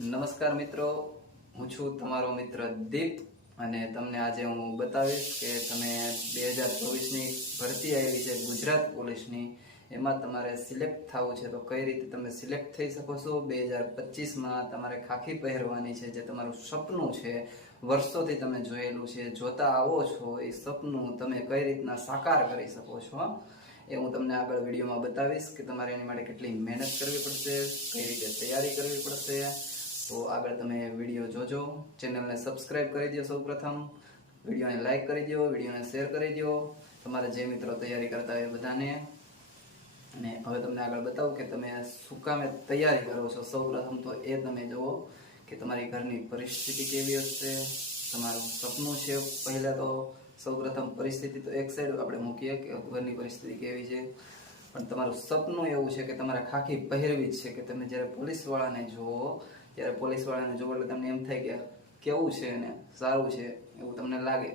નમસ્કાર મિત્રો, હું છું તમારો મિત્ર દીપ અને તમને આજે હું બતાવીશ કે તમે 2024ની ભરતી આવી છે ગુજરાત પોલીસની, એમાં તમારે સિલેક્ટ થવું છે તો કઈ રીતે તમે સિલેક્ટ થઈ શકો છો। 2025માં તમારે ખાખી પહેરવાની છે, જે તમારું સપનું છે, વર્ષોથી તમે જોયેલું છે, જોતા આવો છો, એ સપનું તમે કઈ રીતના સાકાર કરી શકો છો એ હું તમને આગળ વિડીયોમાં બતાવીશ કે તમારે એની માટે કેટલી મહેનત કરવી પડશે, કઈ રીતે તૈયારી કરવી પડશે। તો આગળ તમે વિડીયો જોજો, ચેનલને સબસ્ક્રાઇબ કરી દો, સૌપ્રથમ વિડીયોને લાઈક કરી દો, વિડીયોને શેર કરી દો તમારા જે મિત્રો તૈયારી કરતા હોય બધાને। અને હવે તમને આગળ બતાવું કે તમે શું કામે તૈયારી કરો છો। સૌપ્રથમ તો એ તમે જુઓ કે તમારી ઘરની પરિસ્થિતિ કેવી હશે, તમારું સપનું છે। પહેલા તો સૌપ્રથમ પરિસ્થિતિ તો એક સાઈડ આપણે મૂકીએ કે ઘરની પરિસ્થિતિ કેવી છે, પણ તમારું સપનું એવું છે કે તમારે ખાખી પહેરવી જ છે કે તમે જ્યારે પોલીસવાળાને જુઓ ત્યારે પોલીસવાળાને જોવો એટલે તમને એમ થાય કે કેવું છે ને સારું છે એવું તમને લાગે,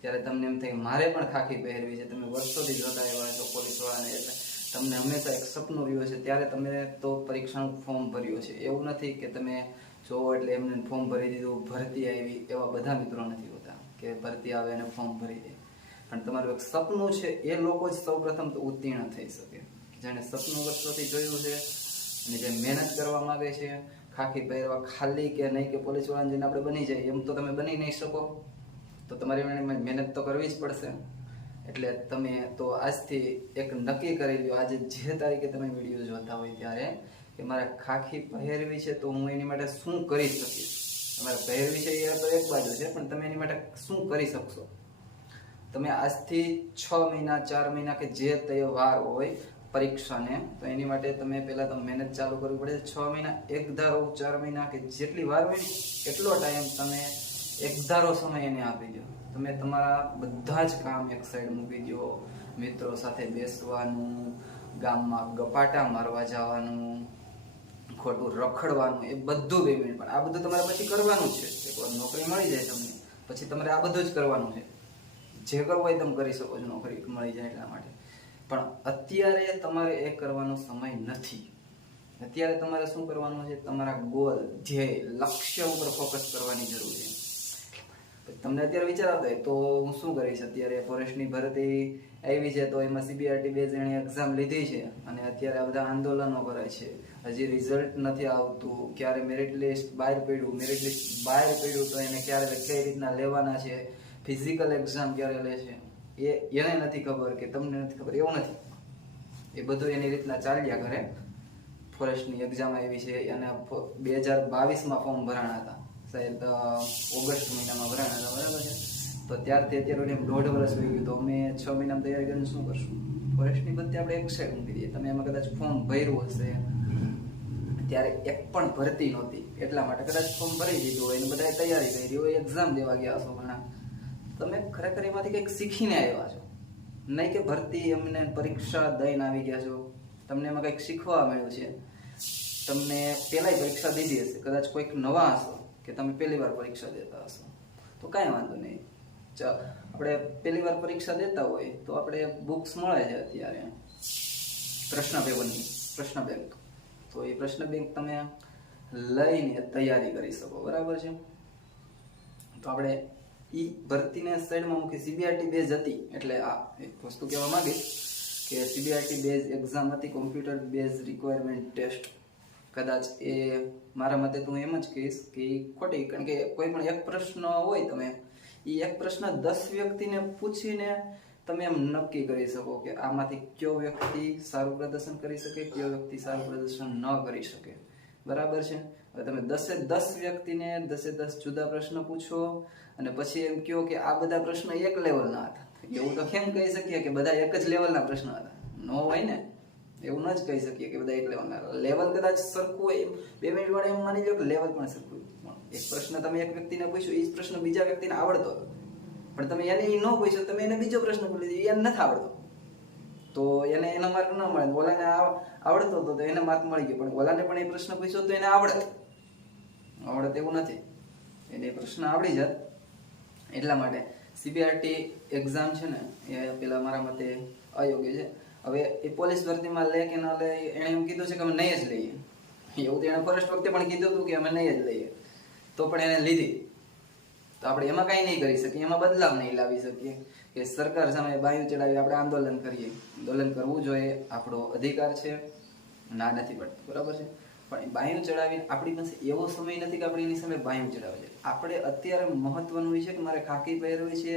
ત્યારે તમને એમ થાય મારે પણ ખાખી પહેરવી છે। તમે વર્ષોથી જોતા આવ્યા છો પોલીસવાળાને, એટલે તમને હંમેશા એક સપનું રહ્યું છે, ત્યારે તમે તો પરીક્ષાનું ફોર્મ ભર્યું છે। એવું નથી કે તમે જોવો એટલે એમને ફોર્મ ભરી દીધું, ભરતી આવી, એવા બધા મિત્રો નથી હોતા કે ભરતી આવે અને ફોર્મ ભરી દે, પણ તમારું એક સપનું છે એ લોકો જ સૌપ્રથમ તો ઉત્તીર્ણ થઈ શકે, જેણે સપનું વર્ષોથી જોયું છે અને જે મહેનત કરવા માંગે છે। ખાખી પહેરવા ખાલી કે નહીં કે પોલીસવાળાને જઈને આપણે બની જાય એમ તો તમે બની નહીં શકો, તો તમારે મહેનત તો કરવી જ પડશે। એટલે તમે તો આજથી એક નક્કી કરી લો, આજે જે તારીખે તમે વિડીયો જોતા હોય ત્યારે, કે મારે ખાખી પહેરવી છે તો હું એની માટે શું કરી શકીશ। તમારે પહેરવી છે એ તો એક બાજુ છે, પણ તમે એની માટે શું કરી શકશો। તમે આજથી 6 મહિના 4 મહિના કે જે તહેવાર હોય પરીક્ષાને, તો એની માટે તમે પહેલા તો મહેનત ચાલુ કરવી પડે। 6 મહિના, એક ધારો 4 મહિના કે જેટલી વાર હોય એટલો ટાઈમ તમે એક ધારો સમય એને આપી દો। તમે તમારા બધા જ કામ એક સાઈડ મૂકી દો, મિત્રો સાથે બેસવાનું, ગામમાં ગપાટા મારવા જવાનું, ખોટું રખડવાનું, એ બધું 2 મિનિટ, પણ આ બધું તમારે પછી કરવાનું છે। એકવાર નોકરી મળી જાય તમને પછી તમારે આ બધું જ કરવાનું છે, જે કરવું હોય તમે કરી શકો છો નોકરી મળી જાય એટલા માટે, પણ અત્યારે તમારે એ કરવાનો સમય નથી। અત્યારે તમારે શું કરવાનું છે, તમારા ગોલ, ધ્યેય, લક્ષ્ય ઉપર ફોકસ કરવાની જરૂર છે। તમને અત્યારે વિચાર આવતો હોય તો હું શું કરીશ, અત્યારે ફોરેસ્ટની ભરતી આવી છે તો એમાં CBRT બેઝ એની એક્ઝામ લીધી છે અને અત્યારે આ બધા આંદોલનો કરે છે, હજી રિઝલ્ટ નથી આવતું, ક્યારે મેરિટ લિસ્ટ બહાર પડ્યું તો એને ક્યારે કઈ રીતના લેવાના છે, ફિઝિકલ એક્ઝામ ક્યારે લે છે એને નથી ખબર કે તમને નથી ખબર, એવું નથી, એ બધું એની રીતના ચાલ્યા કરે। ફોરેસ્ટની એક્ઝામ આવી છે અને 2022માં ફોર્મ ભરાણા હતા, શાયદ ઓગસ્ટ મહિનામાં ભરાણા હતા, બરાબર છે। તો ત્યારથી અત્યારે 1.5 વર્ષ થઈ ગયું, તો અમે 6 મહિનામાં તૈયારી કરીને શું કરશું। ફોરેસ્ટની બધી આપણે એક સાઈડ મૂકી દઈએ, તમે એમાં કદાચ ફોર્મ ભર્યું હશે ત્યારે એક પણ ભરતી નહોતી, એટલા માટે કદાચ ફોર્મ ભરી દીધું હોય અને બધાએ તૈયારી કરી હોય, એક્ઝામ દેવા ગયા છો ઘણા, તમે ખરેખર એમાંથી કંઈક શીખીને આવ્યા છો, નહીં કે ભરતી એમને પરીક્ષા દઈને આવી ગયા છો, તમને એમાં કંઈક શીખવા મળ્યું છે। તમને પહેલાંય પરીક્ષા દીધી હશે, કદાચ કોઈક નવા હશો કે તમે પહેલી વાર પરીક્ષા દેતા હશો, તો કાંઈ વાંધો નહીં, આપણે પહેલી વાર પરીક્ષા દેતા હોય તો આપણે બુક્સ મળે છે અત્યારે પ્રશ્ન પેપરની, પ્રશ્ન બેંક, તો એ પ્રશ્ન બેંક તમે લઈને તૈયારી કરી શકો, બરાબર છે। તો આપણે એ ભરતીને સાઈડમાં મૂકી, CBRT બેઝ હતી એટલે આ એક વસ્તુ કહેવા માંગીશ કે CBRT બેઝ એક્ઝામ હતી, કોમ્પ્યુટર બેઝ રિક્વાયરમેન્ટ ટેસ્ટ, કદાચ એ મારા મતે તો હું એમ જ કહીશ કે એ ખોટી, કારણ કે કોઈ પણ એક પ્રશ્ન હોય, તમે એ એક પ્રશ્ન 10 વ્યક્તિને પૂછીને તમે એમ નક્કી કરી શકો કે આમાંથી કયો વ્યક્તિ સારું પ્રદર્શન કરી શકે, કયો વ્યક્તિ સારું પ્રદર્શન ન કરી શકે, બરાબર છે। હવે તમે 10 વ્યક્તિને 10 જુદા પ્રશ્ન પૂછો અને પછી એમ કહો કે આ બધા પ્રશ્ન એક લેવલના હતા, એવું તો કેમ કહી શકીએ કે બધા એક જ લેવલના પ્રશ્ન હતા, ન હોય ને, એવું ન જ કહી શકીએ કે બધા એક લેવલના, લેવલ કદાચ સરખું હોય, 2 મિનિટ વાળે એમ માની લો કે લેવલ પણ સરખું હોય, એક પ્રશ્ન તમે એક વ્યક્તિને પૂછ્યો, એ પ્રશ્ન બીજા વ્યક્તિને આવડતો હતો, પણ તમે એને ન પૂછ્યો, તમે એને બીજો પ્રશ્ન પૂછી દીધો, એને નથી આવડતો, તો એને એનો માર્ક ન મળે, ઓલાને આવડતો હતો તો એને માર્ક મળી ગયો, પણ ઓલાને પણ એ પ્રશ્ન પૂછ્યો તો એને આવડત એવું નથી, એને પ્રશ્ન આવડી જાત, એટલા માટે CBRT એક્ઝામ છે ને એ પેલા મારા મતે અયોગ્ય છે। હવે એ પોલીસ ભરતીમાં લે કે ન લે, એણે એમ કીધું છે કે અમે નહીં જ લઈએ, એવું તો એને ફર્સ્ટ વખતે પણ કીધું હતું કે અમે નહીં જ લઈએ, તો પણ એને લીધી. તો આપણે એમાં કાંઈ નહીં કરી શકીએ, એમાં બદલાવ નહીં લાવી શકીએ કે સરકાર સામે બાયું ચડાવી આપણે આંદોલન કરીએ. આંદોલન કરવું જોઈએ, આપણો અધિકાર છે, ના નથી પડતું, બરાબર છે. પણ બાયું ચડાવીને આપણી પાસે એવો સમય નથી કે આપણે એની સામે બાયું ચડાવવું છે. આપણે અત્યારે મહત્વનું હોય છે કે મારે ખાકી પહેરવી છે,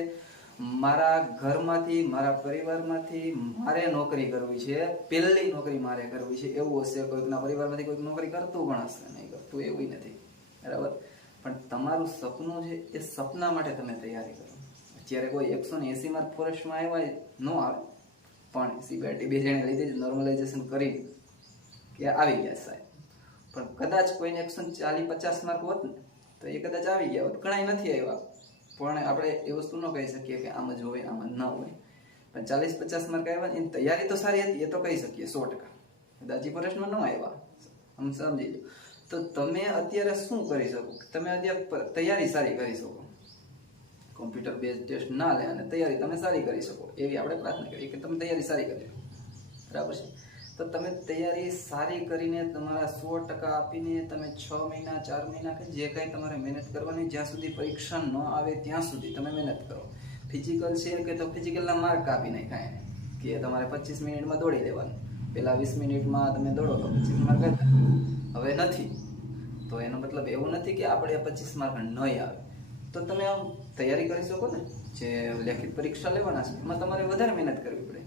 મારા ઘરમાંથી, મારા પરિવારમાંથી મારે નોકરી કરવી છે, પહેલી નોકરી મારે કરવી છે એવું હશે. કોઈકના પરિવારમાંથી કોઈક નોકરી કરતું પણ હશે, નહીં કરતું એવું નથી, બરાબર. પણ તમારું સપનું છે એ સપના માટે તમે તૈયારી કરો. અત્યારે કોઈ 180 માર્ક ફોરેસ્ટમાં આવ્યા ન આવે, પણ સીબીઆઈટી 2 જણે લીધી જ નોર્મલાઇઝેશન કરી કે આવી ગયા સાહેબ. પણ કદાચ કોઈને 140-50 માર્ક હોત ને તો એ કદાચ આવી ગયા હોત, ઘણા નથી આવ્યા. પણ આપણે એ વસ્તુ ન કહી શકીએ કે આમ જ હોય, આમ જ ન હોય. પણ 40-50 માર્ક આવ્યા એની તૈયારી તો સારી હતી, એ તો કહી શકીએ 100%. કદાચ ફોરેસ્ટમાં ન આવ્યા, આમ સમજી લો. તો તમે અત્યારે શું કરી શકો? તમે અત્યારે તૈયારી સારી કરી શકો. કોમ્પ્યુટર બેઝ ટેસ્ટ ના લે અને તૈયારી તમે સારી કરી શકો એવી આપણે પ્રાર્થના કરીએ કે તમે તૈયારી સારી કરી શકો, બરાબર છે. તો તમે તૈયારી સારી કરીને તમારા 100% આપીને તમે 6 મહિના 4 મહિના કે જે કાંઈ તમારે મહેનત કરવાની, જ્યાં સુધી પરીક્ષા ન આવે ત્યાં સુધી તમે મહેનત કરો. ફિઝિકલ છે કે તો ફિઝિકલના માર્ક આપી નાખાય એને કે તમારે 25 મિનિટમાં દોડી લેવાનું. પહેલાં 20 મિનિટમાં તમે દોડો તો 25 માર્ક હતા, હવે નથી. તો એનો મતલબ એવું નથી કે આપણે 25 માર્ક નહીં આવે. તો તમે આમ તૈયારી કરી શકો ને. જે લેખિત પરીક્ષા લેવાના છે એમાં તમારે વધારે મહેનત કરવી પડે,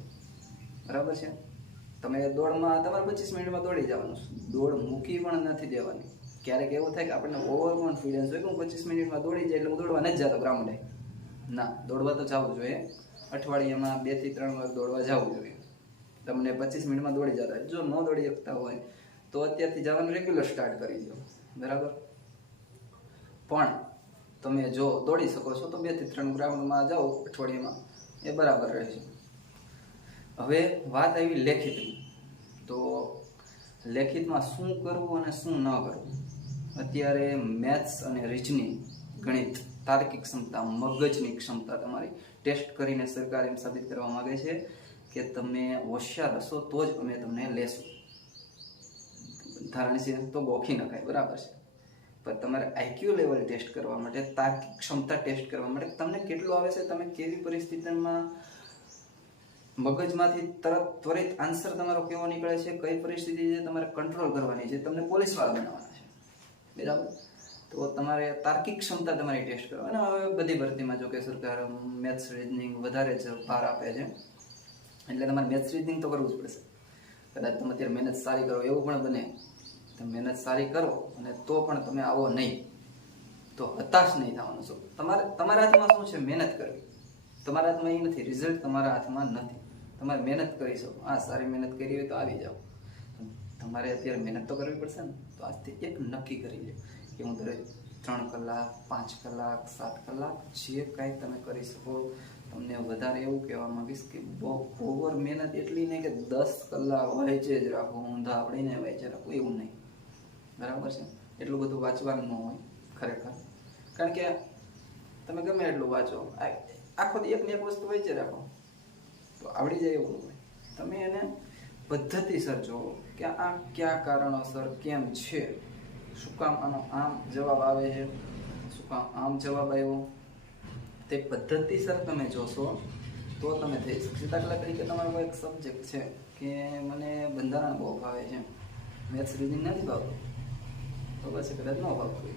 બરાબર છે. તમે દોડમાં તમારે 25 મિનિટમાં દોડી જવાનું, દોડ મૂકી પણ નથી દેવાની. ક્યારેક એવું થાય કે આપણને ઓવર કોન્ફિડન્સ હોય કે હું 25 મિનિટમાં દોડી જાય એટલે હું દોડવા નથી જતો ગ્રાઉન્ડે. ના, દોડવા તો જવું જોઈએ. અઠવાડિયામાં 2 થી 3 વાર દોડવા જવું જોઈએ. તમને 25 મિનિટમાં દોડી જતા હોય, જો ન દોડી શકતા હોય તો અત્યારથી જવાનું રેગ્યુલર સ્ટાર્ટ કરી દો, બરાબર. પણ તમે જો દોડી શકો છો તો 2 થી 3 ગ્રાઉન્ડમાં જાઓ અઠવાડિયામાં, એ બરાબર રહેશે. હવે વાત આવી લેખિતની. તો લેખિતમાં શું કરવું અને શું ન કરવું. અત્યારે મેથ્સ અને રિઝનિંગ, ગણિત, તાર્કિક ક્ષમતા, મગજની ક્ષમતા તમારી ટેસ્ટ કરીને સરકાર એમ સાબિત કરવા માંગે છે કે તમે હોશિયાર હશો તો જ અમે તમને લેશું. ધારણ છે તો ગોખી નખાય, બરાબર છે. પણ તમારે આઈક્યુ લેવલ ટેસ્ટ કરવા માટે, તાર્કિક ક્ષમતા ટેસ્ટ કરવા માટે તમને કેટલું આવે છે, તમે કેવી પરિસ્થિતિમાં મગજમાંથી ત્વરિત આન્સર તમારો કેવો નીકળે છે, કઈ પરિસ્થિતિ છે તમારે કંટ્રોલ કરવાની છે, તમને પોલીસવાળા બનાવવાના છે, બરાબર. તો તમારે તાર્કિક ક્ષમતા તમારી ટેસ્ટ કરવાની. હવે બધી ભરતીમાં જો કે સરકાર મેથ્સ રિઝનિંગ વધારે જ ભાર આપે છે, એટલે તમારે મેથ્સ રિઝનિંગ તો કરવું જ પડશે. કદાચ તમે અત્યારે મહેનત સારી કરો, એવું પણ બને તમે મહેનત સારી કરો અને તો પણ તમે આવો નહીં, તો હતાશ નહીં થવાનું. શું તમારા હાથમાં શું છે? મહેનત કરવી. તમારા હાથમાં એ નથી, રિઝલ્ટ તમારા હાથમાં નથી. તમારે મહેનત કરી શકો. હા, સારી મહેનત કરી હોય તો આવી જાઓ. તમારે અત્યારે મહેનત તો કરવી પડશે ને. તો આજથી એક નક્કી કરી લો કે હું દરેક 3 કલાક 5 કલાક 7 કલાક જે કાંઈ તમે કરી શકો. તમને વધારે એવું કહેવા માંગીશ કે બહુ ઓવર મહેનત એટલી નહીં કે 10 કલાક વાંચે જ રાખો, ઊંધા આપણીને વાંચે રાખો, એવું નહીં, બરાબર છે. એટલું બધું વાંચવાનું ન હોય ખરેખર. કારણ કે તમે ગમે એટલું વાંચો, આખો એકને એક વસ્તુ વાંચે રાખો તો આવડી જાય એવું હોય. તમે એને પદ્ધતિસર જોવો કે આ કયા કારણોસર કેમ છે, શું કામ આનો આમ જવાબ આવે છે, શું કામ આમ જવાબ આવ્યો, તે પદ્ધતિસર તમે જોશો તો તમે થઈ શકશે. દાખલા તરીકે તમારો કોઈ એક સબ્જેક્ટ છે કે મને બંધારણ બહુ ભાવે છે, મેથ્સ રિઝનિંગ નથી ભાવતું, તો પછી કદાચ ન ભાવતું હોય.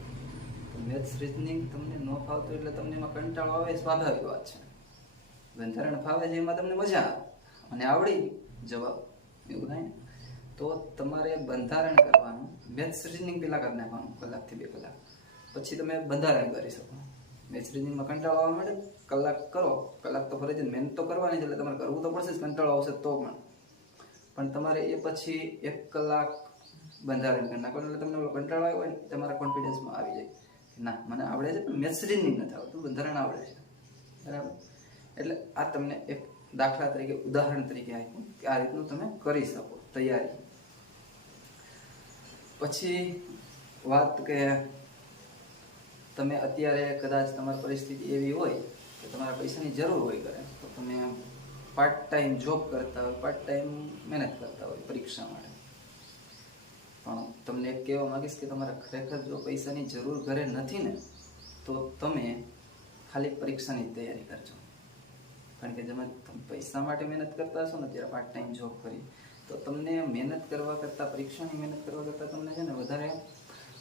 તો મેથ્સ રિઝનિંગ તમને ન ભાવતું એટલે તમને એમાં કંટાળો આવે, સ્વાભાવિક વાત છે. બંધારણ ભાવે છે એમાં તમને મજા આવે અને આવડી જવાબ, એવું થાય ને. તો તમારે બંધારણ કરવાનું, મેથ્સ રિઝનિંગ પહેલાં કરી નાખવાનું 1 કલાકથી 2 કલાક, પછી તમે બંધારણ કરી શકો. મેથ્સ રિઝનિંગમાં કંટાળો આવવા માટે કલાક કરો, કલાક તો ફરીથી મહેનત તો કરવાની છે, એટલે તમારે કરવું તો પડશે જ, કંટાળો આવશે તો પણ તમારે એ પછી 1 કલાક બંધારણ કરી નાખો એટલે તમને કંટાળો આવ્યો હોય ને તમારા કોન્ફિડન્સમાં આવી જાય કે ના મને આવડે છે, પણ મેથ્સ રિઝનિંગ નથી આવતું, બંધારણ આવડે છે, બરાબર. એટલે આ તમને એક દાખલા તરીકે, ઉદાહરણ તરીકે આપ્યું કે આ રીતનું તમે કરી શકો તૈયારી. પછી વાત કે તમે અત્યારે કદાચ તમારી પરિસ્થિતિ એવી હોય કે તમારા પૈસાની જરૂર હોય કરે, તો તમે પાર્ટ ટાઈમ જોબ કરતા હોય, પાર્ટ ટાઈમ મહેનત કરતા હોય પરીક્ષા માટે. પણ તમને એક કહેવા માંગીશ કે તમારે ખરેખર જો પૈસાની જરૂર ઘરે નથી ને તો તમે ખાલી પરીક્ષાની તૈયારી કરજો. કારણ કે તમે પૈસા માટે મહેનત કરતા હશો ને ત્યારે પાર્ટ ટાઈમ જોબ કરી તો તમને મહેનત કરવા કરતાં પરીક્ષાની મહેનત કરવા કરતાં તમને છે ને વધારે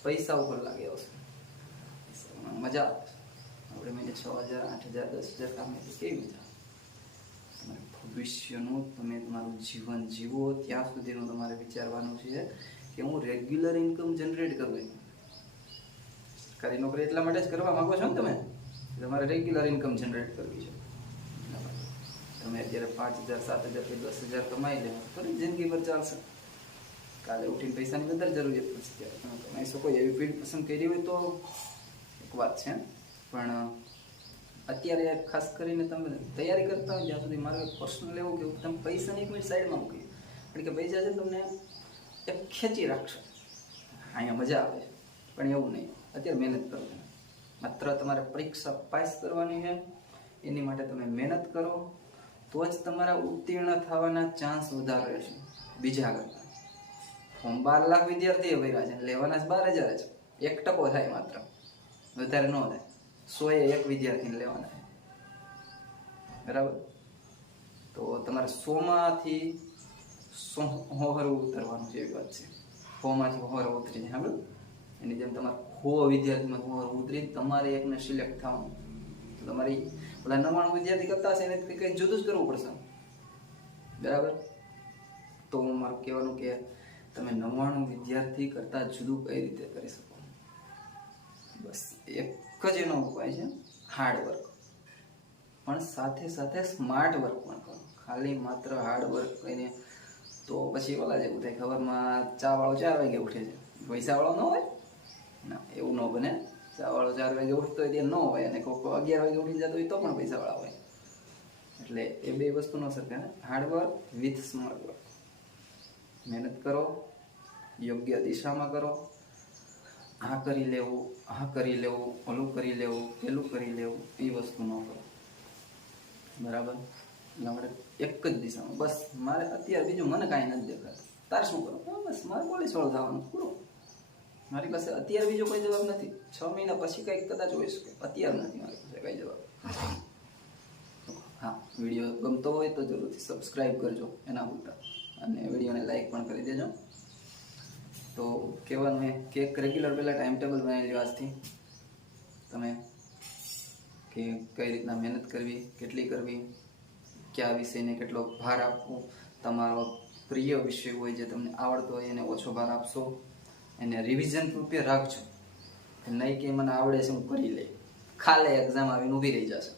પૈસા ઉપર લાગે આવશે, મજા આવે. આપણે મહિને 6,000 8,000 10,000 કામે કેવી મજા આવે. તમારે ભવિષ્યનું તમે તમારું જીવન જીવો ત્યાં સુધીનું તમારે વિચારવાનું છે કે હું રેગ્યુલર ઇન્કમ જનરેટ કરું. સરકારી નોકરી એટલા માટે જ કરવા માંગો છો ને તમે, તમારે રેગ્યુલર ઇન્કમ જનરેટ કરવી છે. તમે અત્યારે 5,000 7,000 કે 10,000 કમાઈ લે તો જિંદગી પર ચાલશે. કાલે ઉઠીને પૈસાની વધારે જરૂરિયાત પડશે ત્યારે તમે કમાઈ શકો. એવી ફીલ્ડ પસંદ કરી હોય તો એક વાત છે, પણ અત્યારે ખાસ કરીને તમે તૈયારી કરતા હોય જ્યાં સુધી મારું એક પર્સનલ એવું કે તમે પૈસાની એક મિનિટ સાઈડમાં મૂકી. કારણ કે પૈસા છે તમને એક ખેંચી રાખશે, અહીંયા મજા આવે છે, પણ એવું નહીં. અત્યારે મહેનત કરો, માત્ર તમારે પરીક્ષા પાસ કરવાની છે, એની માટે તમે મહેનત કરો તો જ તમારા ઉત્તીર્ણ થવાના ચાન્સ વધારે રહેશે બીજા કરતાં. ફોર્મ 12 લાખ વિદ્યાર્થીઓ ભર્યા છે, લેવાના 12,000 છે, 1% થાય માત્ર, વધારે ન થાય. 101 વિદ્યાર્થીને લેવાના છે, બરાબર. તો તમારે 100માંથી 100 ઉતરવાનું છે, એવી વાત છે. 100માંથી 100 ઉતરી જાય. હા, એની જેમ તમારે 100 વિદ્યાર્થીમાં 100 ઉતરી તમારે એકને સિલેક્ટ થવાનું. તો તમારી પેલા 99 વિદ્યાર્થી કરતા હશે એને કંઈક જુદું જ કરવું પડશે, બરાબર. તો હું મારું કહેવાનું કે તમે 99 વિદ્યાર્થી કરતાં જુદું કઈ રીતે કરી શકો, બસ એક જ એનો ઉપાય છે, હાર્ડવર્ક. પણ સાથે સાથે સ્માર્ટ વર્ક પણ કરો. ખાલી માત્ર હાર્ડવર્ક કરીને તો પછી ઓલા જેવું થાય, ખબરમાં ચા વાળો 4 વાગે ઉઠે છે, પૈસા વાળો ન હોય ના, એવું ન બને. ચા વાળો 4 વાગે ઉઠતો હોય ત્યાં ન હોય, અને કોઈ 11 વાગે ઉઠી જતો હોય તો પણ પૈસા વાળા હોય. એટલે એ બે વસ્તુ ન સરખે. Hard work with smart work. મહેનત કરો, યોગ્ય દિશામાં કરો. આ કરી લેવું, આ કરી લેવું, ઓલું કરી લેવું, પેલું કરી લેવું, એ વસ્તુ ન કરો, બરાબર. એટલે આપણે એક જ દિશામાં, બસ મારે અત્યારે બીજું મને કાંઈ નથી દેખાતું, તારે શું કરો? બસ મારે પોલીસ વાળો થવાનું પૂરું. મારી પાસે અત્યારે બીજો કોઈ જવાબ નથી. 6 મહિના પછી કંઈક કદાચ હોઈ શકે, અત્યારે નથી મારી પાસે કઈ જવાબ. હા, વિડીયો ગમતો હોય તો જરૂરથી સબસ્ક્રાઈબ કરજો એના ભૂલતા, અને વિડીયોને લાઈક પણ કરી દેજો. તો કહેવાનું મેં કે એક રેગ્યુલર પહેલાં ટાઈમ ટેબલ બનાવી લો આજથી તમે, કે કઈ રીતના મહેનત કરવી, કેટલી કરવી, કયા વિષયને કેટલો ભાર આપવો. તમારો પ્રિય વિષય હોય જે તમને આવડતો હોય એને ઓછો ભાર આપશો, એને રિવિઝન રૂપે રાખજો. નહીં કે મને આવડે છે હું કરી લઈ, ખાલે એક્ઝામ આવીને ઊભી રહી જશે.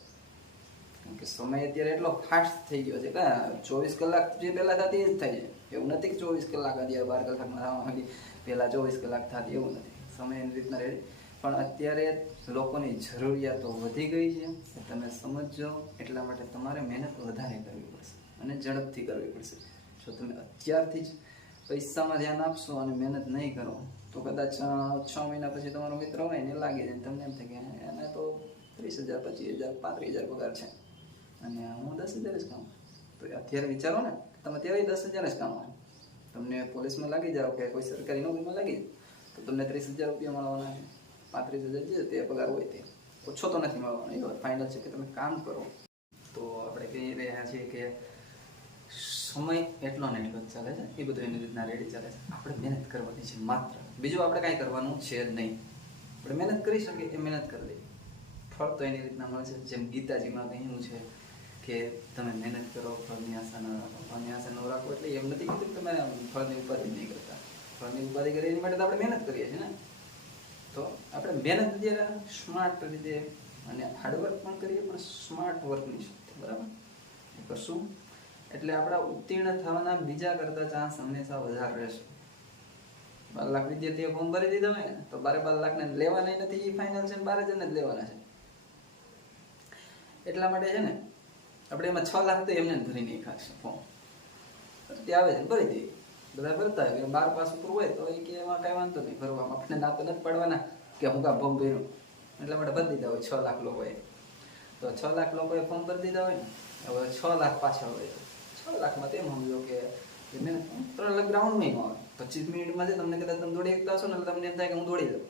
કારણ કે સમય અત્યારે એટલો ફાસ્ટ થઈ ગયો છે કે 24 કલાક જે પહેલાં થતી એ જ થાય છે. એવું નથી કે 24 કલાક અત્યારે 12 કલાકમાં થવા પહેલાં 24 કલાક થતી, એવું નથી. સમય એની રીતના રેડી. પણ અત્યારે લોકોની જરૂરિયાતો વધી ગઈ છે, તમે સમજો. એટલા માટે તમારે મહેનત વધારે કરવી પડશે અને ઝડપથી કરવી પડશે. જો તમે અત્યારથી જ પૈસામાં ધ્યાન આપશો અને મહેનત નહીં કરો તો કદાચ 6 મહિના પછી તમારો મિત્ર હોય ને લાગી જાય, તમને એમ થાય કે એને તો 30,000 25,000 35,000 પગાર છે અને હું 10,000 જ કામ. તો અત્યારે વિચારો ને, તમે ત્યારે 10,000 જ કામ આવે. તમને પોલીસમાં લાગી જાઓ કે કોઈ સરકારી નોકરીમાં લાગી તો તમને 30,000 રૂપિયા મળવાના છે. 35,000 જે તે પગાર હોય તે ઓછો તો નથી મળવાનો, એ વાત ફાઇનલ છે કે તમે કામ કરો. તો આપણે કહી રહ્યા છીએ કે સમય એટલો ને એટલો જ ચાલે છે, એ બધું એની રીતના રેડી ચાલે છે. આપણે મહેનત કરવાની છે માત્ર, બીજું આપણે કાંઈ કરવાનું છે જ નહીં. આપણે મહેનત કરી શકીએ એ મહેનત કરી લઈએ, ફળ તો એની રીતના મળે છે. જેમ ગીતાજીમાં કહ્યું છે કે તમે મહેનત કરો, ફળની આશા ન રાખો. ફળની આશા ન રાખો એટલે એમ નથી કીધું કે તમે ફળની ઉપાધિ નહીં કરતા. ફળની ઉપાધિ કરીએ એની માટે તો આપણે મહેનત કરીએ છીએ ને. તો આપણે મહેનત જ્યારે સ્માર્ટ રીતે અને હાર્ડવર્ક પણ કરીએ, પણ સ્માર્ટ વર્કની સાથે, બરાબર એ કરશું એટલે આપણા ઉત્તીર્ણ થવાના બીજા કરતા ચાન્સ હંમેશા વધારે રહેશે. 12 લાખ વિદ્યાર્થીઓ ફોર્મ ભરી દીધા હોય ને તો 12 લાખને લેવાના નથી, એ ફાઇનલ છે, 12 જણને જ લેવાના છે. એટલા માટે છે ને આપણે એમાં 6 લાખ તો એમને ભરી નહીં ખાશે ફોર્મ. ત્યાં આવે છે ભરી દઈએ, બધા ભરતા હોય. 12 પાસ ઉપર હોય તો એ કે એમાં કાંઈ વાંધો નહીં ભરવામાં, આપણે ના તો નથી પડવાના કે હું કાં ફોર્મ ભર્યું. એટલા માટે ભરી દીધા હોય 6 લાખ લોકોએ. તો 6 લાખ લોકોએ ફોર્મ ભરી દીધા હોય ને, હવે 6 લાખ પાછળ હોય 6 લાખમાં તેમ સમજો કે મહેનત 3 લાખ ગ્રાઉન્ડમાં આવે, 25 મિનિટમાં છે તમને કદાચ તમે દોડી શકતા હશો ને એટલે તમને એમ થાય કે હું દોડી લઉં,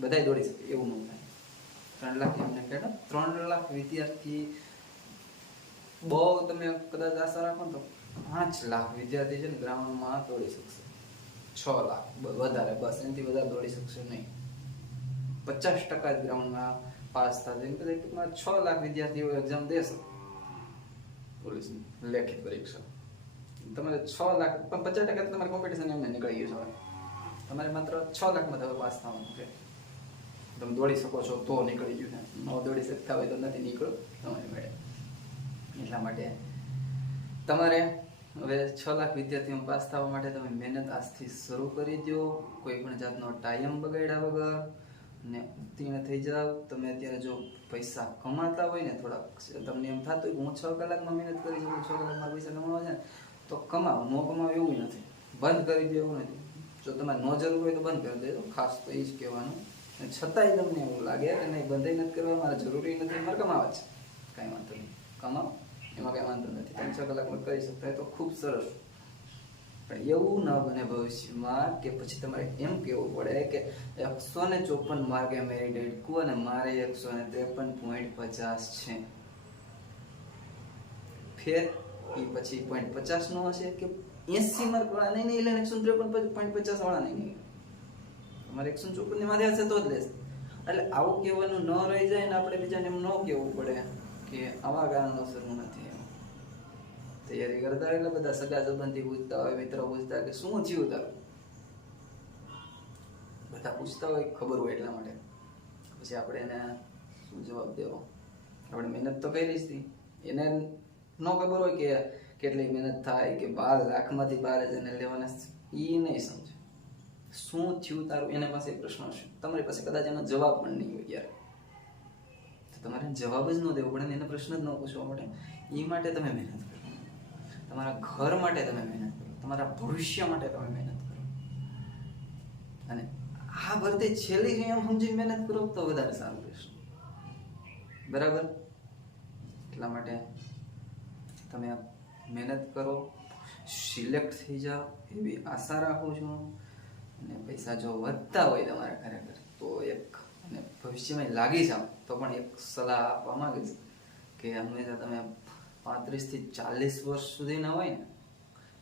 બધાય દોડી શકે, એવું ન થાય. 3 લાખ એમને કહેતા 3 લાખ વિદ્યાર્થી, બહુ તમે કદાચ આશા રાખો ને તો 5 લાખ વિદ્યાર્થી છે ને ગ્રાઉન્ડમાં દોડી શકશે. 6 લાખ વધારે, બસ એનાથી વધારે દોડી શકશે નહીં. 50% જ ગ્રાઉન્ડમાં પાસ થશે. એમ કદાચ ટૂંકમાં 6 લાખ વિદ્યાર્થીઓ એક્ઝામ દેશે પોલીસની લેખિત પરીક્ષા. તમારે 6 લાખ પણ 50% તમારે કોમ્પિટિશન એમને નીકળી ગયું છે. તમારે માત્ર 6 લાખમાં તમે પાસ થવાનું છે. તમે દોડી શકો છો તો નીકળી ગયું છે, ન દોડી શકતા હોય તો નથી નીકળો તમારી મેળે. એટલા માટે તમારે હવે 6 લાખ વિદ્યાર્થીઓ પાસ થવા માટે તમે મહેનત આજથી શરૂ કરી દો. કોઈ પણ જાતનો ટાઈમ બગાડ્યા વગર ને ઉત્તીર્ણ થઈ જાવ. તમે અત્યારે જો પૈસા કમાતા હોય ને, થોડાક તમને એમ થતું હોય કે હું 6 કલાકમાં મહેનત કરી શકું, 6 કલાકમાં પૈસા કમાવા છે ને, તો કમાવો. ન કમાવો એવું નથી, બંધ કરી દો એવું નથી. જો તમારે ન જરૂર હોય તો બંધ કરી દેજો, ખાસ તો એ જ કહેવાનું. છતાંય તમને એવું લાગે કે નહીં બંધ નથી કરવા, મારે જરૂરી નથી, મારે કમાવા છે, કાંઈ વાંધો નહીં, કમાવો, એમાં કાંઈ વાંધો નથી. 5-6 કલાકમાં કરી શકતા હોય તો ખૂબ સરસ. પણ એવું ન બને ભવિષ્યમાં કે પછી તમારે એમ કહેવું પડે કે 154 માર્કે મેરિટ એડકું અને મારે 153.50 છે. ફેર એ પછી 0.50 નો હશે કે 80 માર્ક વાળા નહીં, 153.50 વાળા નહીં. તમારે 154 ની માથે હશે તો જ લેશે. એટલે આવું કહેવાનું ન રહી જાય ને આપણે બીજાને એમ ન કહેવું પડે કે આવા કારણોસર હું નથી. તૈયારી કરતા હોય એટલે બધા સગા સંબંધી પૂછતા હોય, મિત્રો પૂછતા કે શું થયું તારું, બધા પૂછતા હોય, ખબર હોય એટલા માટે. પછી આપણે એને શું જવાબ દેવો? આપણે મહેનત તો કરી હતી, એને ન ખબર હોય કે કેટલી મહેનત થાય કે 12 લાખમાંથી 12,000 લેવાના, એ નહીં સમજે. શું થયું તારું એના પાસે પ્રશ્ન હશે, તમારી પાસે કદાચ એનો જવાબ પણ નહીં હોય યાર. તો તમારે જવાબ જ ન દેવો પડે ને, એને પ્રશ્ન જ ન પૂછવા પડે. એ માટે તમે મહેનત કરો, તમારા ઘર માટે તમે મહેનત કરો, તમારા ભવિષ્ય માટે તમે મહેનત કરો. અને આ ભરતી છેલ્લી છે એમ સમજીને મહેનત કરો તો વધારે સારું રહેશે. બરાબર? એટલા માટે તમે મહેનત કરો, સિલેક્ટ થઈ જાઓ એવી આશા રાખું છું. અને પૈસા જો વધતા હોય તમારા ખરેખર તો એક, અને ભવિષ્યમાં લાગી જાઓ તો પણ એક સલાહ આપવા માંગીશ કે હંમેશા તમે 35 થી 40 વર્ષ સુધીના હોય ને,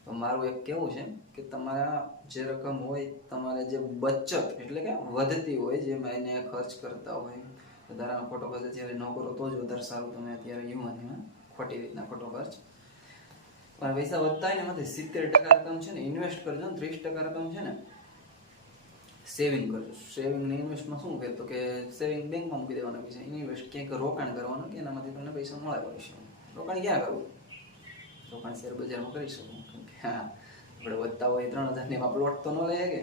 તો મારું એક કેવું છે કે તમારા જે રકમ હોય, તમારે જે બચત એટલે કે વધતી હોય, જે મહિને ખર્ચ કરતા હોય, વધારાનો ખોટો ખર્ચ અત્યારે ન કરો તો જ વધારે સારું. તમે અત્યારે યુવાનીમાં ખોટી રીતના ખોટો ખર્ચ, પણ પૈસા વધતા હોય ને એમાંથી 70% રકમ છે ને ઇન્વેસ્ટ કરજો, ને 30% રકમ છે ને સેવિંગ કરજો. સેવિંગ ને ઇન્વેસ્ટમાં શું કહેતો કે સેવિંગ બેંકમાં મૂકી દેવાના પૈસા, ઇન્વેસ્ટ ક્યાંક રોકાણ કરવાનું કે એનામાંથી તમને પૈસા મળે ભવિષ્ય. રોકાણ ક્યાં કરવું? રોકાણ શેર બજારમાં કરી શકું, કે હા આપણે વધતા હોય 3,000 ની એમાં પ્લોટ તો ન લઈએ કે,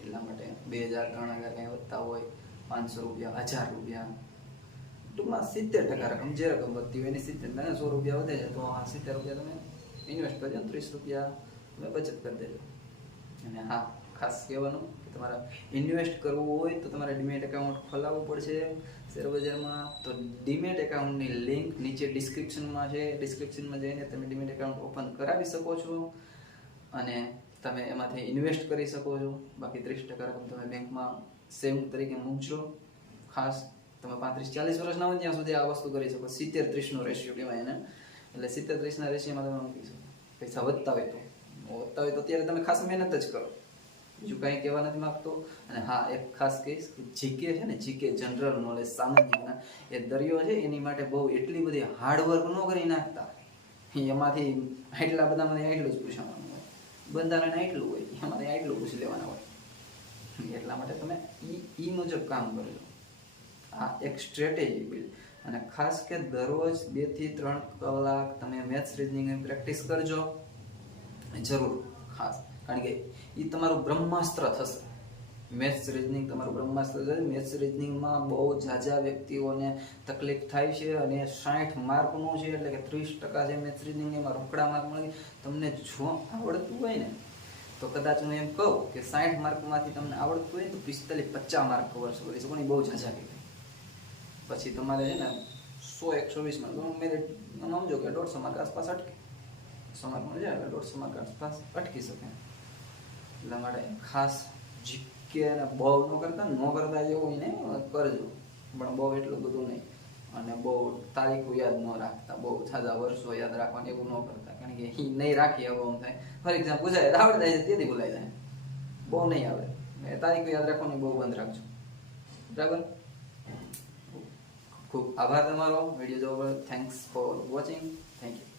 એટલા માટે 2,000 3,000 કંઈ વધતા હોય, 500 રૂપિયા 1,000 રૂપિયા, ટૂંકમાં 70% રકમ, જે રકમ વધતી હોય એની 70, 100 રૂપિયા વધે છે તો 70 રૂપિયા તમે ઇન્વેસ્ટ કરજો, 30 રૂપિયા તમે બચત કરી દેજો. અને હા, ખાસ કહેવાનું કે તમારે ઇન્વેસ્ટ કરવું હોય તો તમારે ડીમેટ એકાઉન્ટ ખોલાવવું પડશે શેરબજારમાં. તો ડીમેટ એકાઉન્ટની લિંક નીચે ડિસ્ક્રિપ્શનમાં છે, ડિસ્ક્રિપ્શનમાં જઈને તમે ડીમેટ એકાઉન્ટ ઓપન કરાવી શકો છો અને તમે એમાંથી ઇન્વેસ્ટ કરી શકો છો. બાકી 30% રકમ તમે બેંકમાં સેવિંગ તરીકે મૂકજો. ખાસ તમે 35-40 વર્ષના હોય ત્યાં સુધી આ વસ્તુ કરી શકો. 70-30 નો રેશિયો કહેવાય એને, એટલે 70-30 ના રેશિયોમાં તમે મૂકી શકો. પૈસા વધતા હોય તો અત્યારે તમે ખાસ મહેનત જ કરો, બીજું કાંઈ કહેવા નથી માગતો. અને હા, એક ખાસ કહીશ કે જીકે છે ને, જીકે જનરલ નોલેજ, સામાન્ય એ દરિયો છે, એની માટે બહુ એટલી બધી હાર્ડવર્ક ન કરી નાખતા. એમાંથી એટલા બધામાં એટલું જ પૂછવાનું હોય, બંધારણ એટલું હોય, એમાંથી એટલું પૂછી લેવાના હોય. એટલા માટે તમે ઈ મુજબ કામ કરજો. આ એક સ્ટ્રેટેજી બિલ્ડ. અને ખાસ કે દરરોજ 2 થી 3 કલાક તમે મેથ્સ રીઝનિંગની પ્રેક્ટિસ કરજો જરૂર, ખાસ. કારણ કે એ તમારું બ્રહ્માસ્ત્ર થશે. મેથ્સ રીઝનિંગ તમારું બ્રહ્માસ્ત્ર થશે. મેથ્સ રીઝનિંગમાં બહુ ઝાઝા વ્યક્તિઓને તકલીફ થાય છે અને 60 માર્કનું છે, એટલે કે 30% છે મેથ્સ રીઝનિંગ, એમાં રોકડા માર્ક મળે. તમને જો આવડતું હોય ને તો કદાચ હું એમ કહું કે 60 માર્કમાંથી તમને આવડતું હોય ને તો 45-50 માર્ક કવર કરી શકો. એ બહુ ઝાઝા કહેવાય. પછી તમારે છે ને 100-120 માર્ક મેરિટ સમજો કે 150 માર્ક આસપાસ અટકે. 100 માર્ક મળે એટલે 150 માર્ક આસપાસ અટકી શકે. એટલા માટે ખાસ જીકે અને બહુ ન કરતા જેવું નહીં કરજો, પણ બહુ એટલું બધું નહીં. અને બહુ તારીખો યાદ ન રાખતા, બહુ સાદા વર્ષો યાદ રાખવાનું એવું ન કરતા, કારણ કે એ નહીં રાખી હવે આમ થાય. ફોર એક્ઝામ્પલ પૂછાય આવડે જાય તેથી ભૂલાઈ જાય, બહુ નહીં આવડે. તારીખો યાદ રાખવાનું બહુ બંધ રાખજો, બરાબર. ખૂબ આભાર તમારો વિડીયો જોવા. Thanks for watching. Thank you.